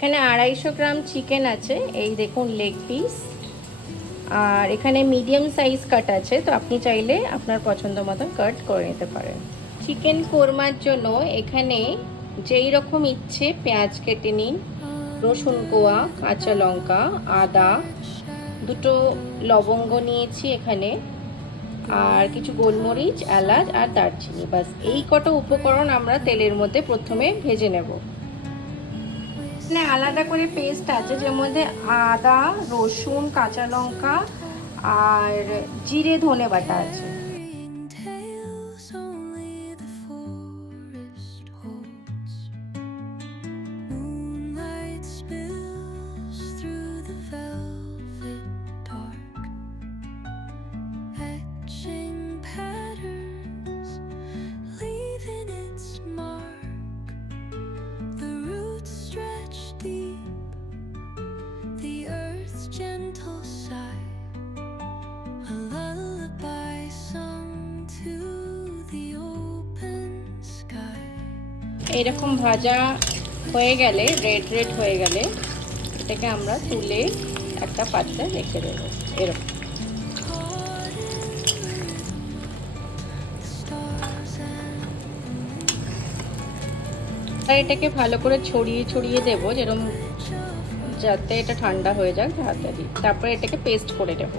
এখানে 250 gram chicken আছে, এই দেখুন লেগ পিস। আর এখানে মিডিয়াম সাইজ কাট আছে, তো আপনি চাইলে আপনার পছন্দ মতন কাট করে নিতে পারেন। চিকেন কোরমার জন্য এখানে যেই রকম ইচ্ছে পেঁয়াজ কেটে নিন, রসুন কোয়া, কাঁচা লঙ্কা, আদা, দুটো লবঙ্গ নিয়েছি এখানে, আর কিছু গোলমরিচ, এলাচ আর দারচিনি। বাস এই কটা উপকরণ আমরা তেলের মধ্যে প্রথমে ভেজে নেব। এখানে আলাদা করে পেস্ট আছে, যার মধ্যে আদা, রসুন, কাঁচা লঙ্কা আর জিরে ধনে বাটা আছে। এরকম ভাজা হয়ে গেলে, রেড রেড হয়ে গেলে, এটাকে আমরা তুলে একটা পাত্রে রেখে দেবো এরকম। আর এটাকে ভালো করে ছড়িয়ে ছড়িয়ে দেবো, যেরকম যাতে এটা ঠান্ডা হয়ে যাক তাড়াতাড়ি। তারপরে এটাকে পেস্ট করে দেব।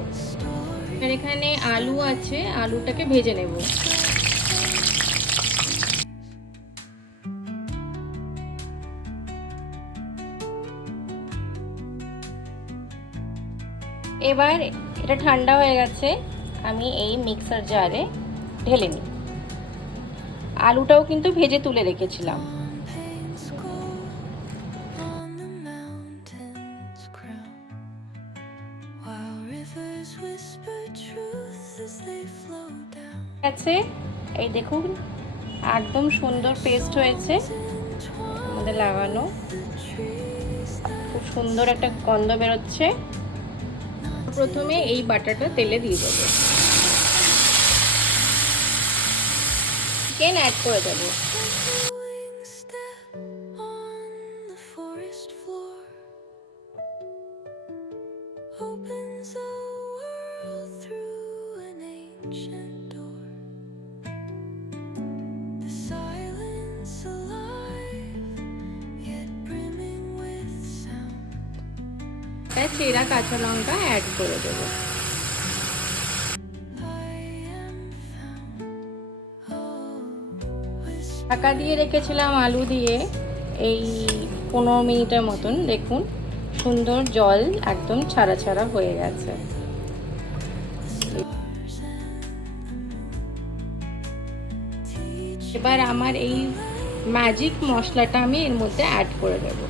আর এখানে আলু আছে, আলুটাকে ভেজে নেব। এবার এটা ঠান্ডা হয়ে গেছে, আমি এই মিক্সার জারে ঢেলে নিই। আলুটাও কিন্তু ভেজে তুলে রেখেছিলাম। আছে, এই দেখুন একদম সুন্দর পেস্ট হয়েছে আমাদের লাগানো, খুব সুন্দর একটা গন্ধ বেরোচ্ছে। প্রথমে এই বাটাটা তেলে দিয়ে দেবো, চিকেন অ্যাড করে দেবো। চেরা কাঁচা লঙ্কা অ্যাড করে দেবো। ঢাকা দিয়ে রেখেছিলাম আলু দিয়ে এই 15 মিনিটের মতন। দেখুন সুন্দর জল একদম ছাড়া ছাড়া হয়ে গেছে। এবার আমার এই ম্যাজিক মশলাটা আমি এর মধ্যে অ্যাড করে দেবো।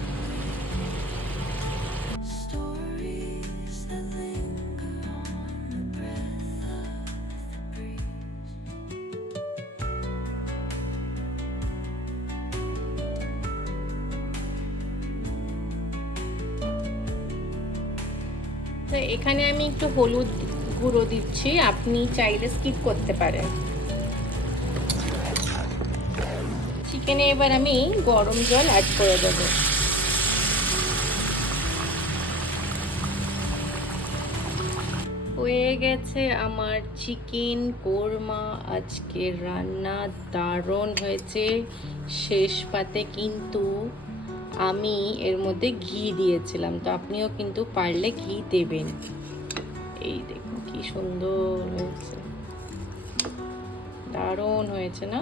তো এখানে আমি একটু হলুদ গুঁড়ো দিচ্ছি, আপনি চাইলে স্কিপ করতে পারেন। চিকেনে এবার আমি গরম জল অ্যাড করে দেবো। হয়ে গেছে আমার চিকেন কোরমা আজকের রান্না। দারুণ হয়েছে। শেষ পাতে কিন্তু আমি এর মধ্যে ঘি দিয়েছিলাম, তো আপনিও কিন্তু পারলে ঘি দেবেন। এই দেখুন কি সুন্দর হয়েছে, দারুণ হয়েছে না?